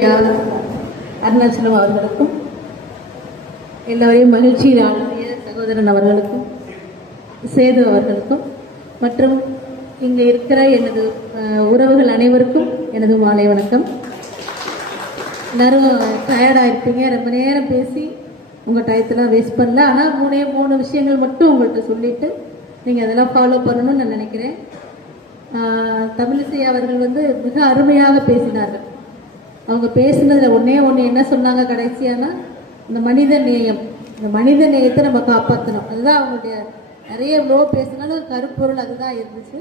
அருணாச்சலம் அவர்களுக்கும், எல்லோரையும் மகிழ்ச்சியில் ஆளுடைய சகோதரன் அவர்களுக்கும், சேது அவர்களுக்கும், மற்றும் இங்கே இருக்கிற எனது உறவுகள் அனைவருக்கும் எனது மாலை வணக்கம். எல்லாரும் டயர்டாக இருப்பீங்க, ரொம்ப நேரம் பேசி உங்கள் டயத்தெல்லாம் வேஸ்ட் பண்ணல. ஆனால் மூணு விஷயங்கள் மட்டும் உங்கள்கிட்ட சொல்லிவிட்டு நீங்கள் அதெல்லாம் ஃபாலோ பண்ணணும்னு நான் நினைக்கிறேன். தமிழிசை அவர்கள் மிக அருமையாக பேசினார்கள். அவங்க பேசுனதுல ஒன்னே என்ன சொன்னாங்க கடைசியானா, இந்த மனித நேயம், இந்த மனித நேயத்தை நம்ம காப்பாற்றணும். அதுதான் அவங்களுடைய நிறைய எவ்வளோ பேசினாலும் கருப்பொருள் அதுதான் இருந்துச்சு.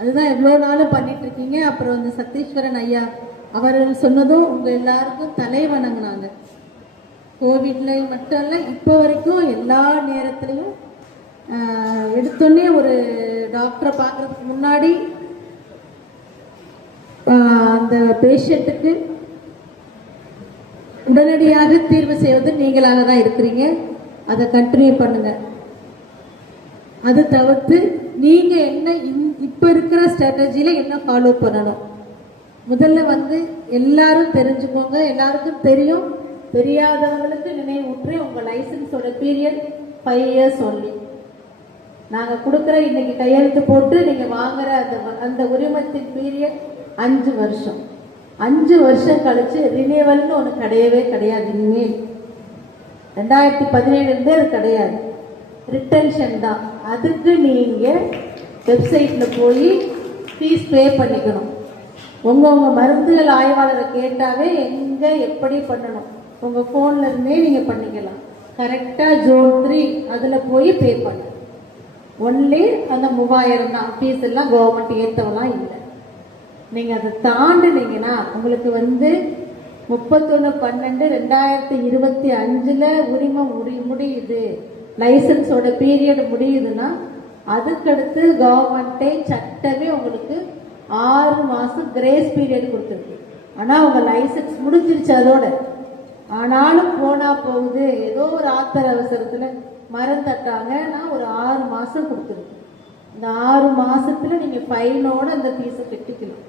அதுதான் எவ்வளோ நாளும் பண்ணிட்டு இருக்கீங்க. அப்புறம் இந்த சத்தீஸ்வரன் ஐயா அவர்கள் சொன்னதும் உங்க எல்லாருக்கும் தலை வணங்கினாங்க. கோவிட்ல மட்டும் இல்லை, இப்போ வரைக்கும் எல்லா நேரத்துலையும் எடுத்தோடனே ஒரு டாக்டரை பார்க்கறதுக்கு முன்னாடி அந்த பேஷண்ட்டுக்கு உடனடியாக தீர்வு செய்வது நீங்களாக தான் இருக்கிறீங்க. அதை கண்டினியூ பண்ணுங்க. அது தவிர்த்து நீங்க என்ன இப்ப இருக்கிற ஸ்ட்ராட்டஜியில என்ன ஃபாலோ பண்ணணும், முதல்ல எல்லாரும் தெரிஞ்சுக்கோங்க. எல்லாருக்கும் தெரியும், தெரியாதவங்களுக்கு நினைவூற்றி உங்க லைசன்ஸோட பீரியட் 5 years ஒன்லி. நாங்க கொடுக்குற இன்னைக்கு கையெழுத்து போட்டு நீங்க வாங்குற அந்த உரிமத்தின் பீரியட் 5 வருஷம். 5 வருஷம் கழிச்சு ரினியூவல்னு ஒன்று கிடையவே கிடையாது. இனிமேல் 2017 அது கிடையாது, ரிட்டன்ஷன் தான். அதுக்கு நீங்க வெப்சைட்ல போய் ஃபீஸ் பே பண்ணிக்கணும். உங்க மருந்துகள் ஆய்வாளரை கேட்டாவே எங்க எப்படி பண்ணணும் உங்க போன்ல இருந்தே நீங்க பண்ணிக்கலாம். கரெக்டா Zone 3 அதுல போய் பே பண்ண ஒன்லி அந்த 3000 தான். ஃபீஸ் எல்லாம் கவர்மெண்ட் ஏற்றவெல்லாம் இல்லை. நீங்க அதை தாண்டினீங்கன்னா உங்களுக்கு 31/12/2025 உரிமம் முடியுது, லைசன்ஸோட பீரியட் முடியுதுன்னா அதுக்கடுத்து கவர்மெண்டே சட்டமே உங்களுக்கு 6 மாசம் கிரேஸ் பீரியட் கொடுத்துருக்கு. ஆனா உங்க லைசன்ஸ் முடிஞ்சிருச்சு அதோட. ஆனாலும் போனா போகுது, ஏதோ ஒரு ஆத்திர அவசரத்துல மறந்துட்டாங்கன்னா ஒரு 6 மாசம் கொடுத்துருக்கு. இந்த 6 மாசத்துல நீங்க ஃபைனோட அந்த ஃபீஸை கட்டிக்கலாம்.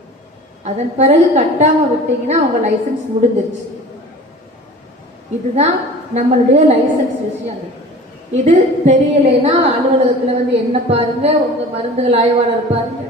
அதன் பிறகு கட்டாம விட்டீங்கன்னா உங்க லைசன்ஸ் முடிஞ்சிருச்சு. இதுதான் நம்மளுடைய லைசன்ஸ் விஷயம். இது தெரியலைன்னா அலுவலகத்துல என்ன பாருங்க, உங்க மருந்துகள் ஆய்வாளர் பாருங்க,